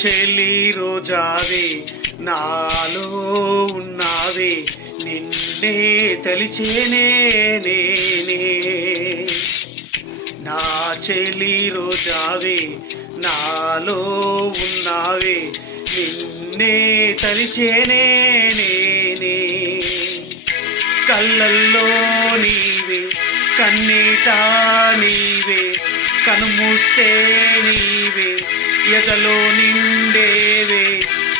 చెలి రోజావే నాలో ఉన్నావే నిన్నే తలిచేనే నేనే. నా చెలి రోజావే నాలో ఉన్నావే నిన్నే తలిచేనే నేనే. కళ్ళల్లో నీవే కన్నీట నీవే కనుమూస్తే నీవే ఎదలో నిండేవే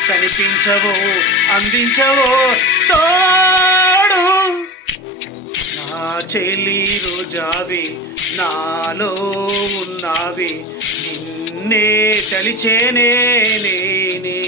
కనిపించవో అందించవో తోడు. నా చెలి రోజావే నాలో ఉన్నావే నిన్నే తలిచేనే నేనే.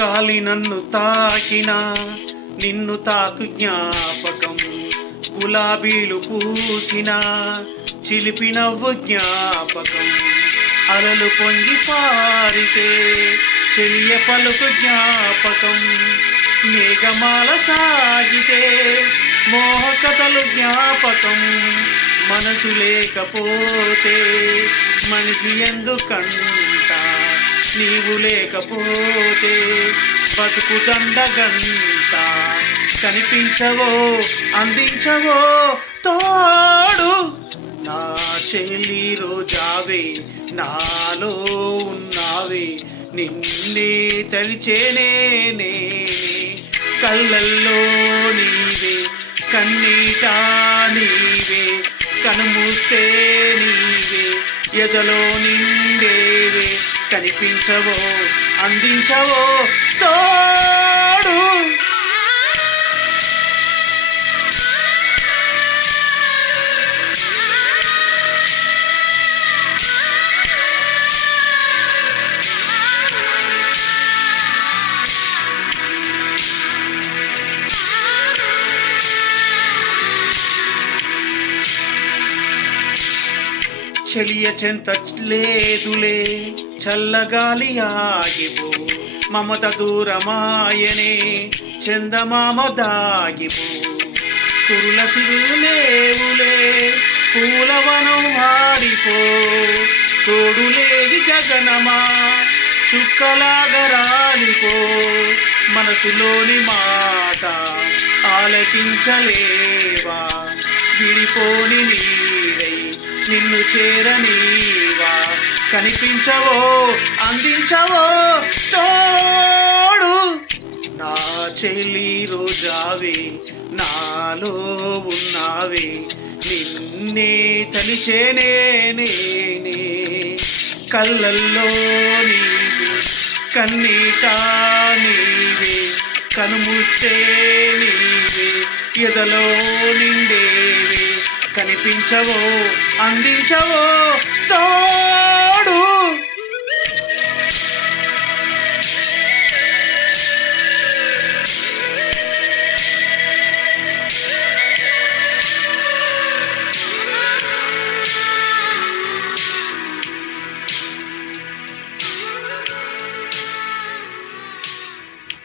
గాలి నన్ను తాకినా నిన్ను తాకు జ్ఞాపకం, గులాబీలు పూసిన చిలిపి నవ్వు జ్ఞాపకం, అలలు పొంగి పారితే చెలియ పలుకు జ్ఞాపకం, మేఘమాల సాగితే మోహకథలు జ్ఞాపకం, మనసు లేకపోతే మనిషి ఎందుకంట, నీవు లేకపోతే బతుకు దండగంట, కనిపించవో అందించవో తోడు. నా చెలి రోజావే నాలో ఉన్నావే నిన్నే తలిచేనే నేనే. కళ్ళల్లో నీవే కన్నీట నీవే కనుమూస్తే నీవే ఎదలో నిండేవే కనిపించవో అందించవో తోడు. చెలియ చెంత లేదులే చల్లగాలి ఆగిపో, మమత దూరమాయనే చందమామ దాగిపో, కురుల సిరులేవులే పూలవనం వాడిపో, తోడులేది గగనమా చుక్కలాగా రాలిపో, మనసులోని మాట ఆలకించలేవా, విడిపోని నీవై నిన్ను చేరనీవా, కనిపించవో అందించవో తోడు. నా చెలి రోజావే నాలో ఉన్నావే నిన్నే తలిచేనే నేనే. కళ్ళల్లో నీవే కన్నీట నీవే కనుమూస్తే నీవే ఎదలో నిండేవే కనిపించవో అందించవో తో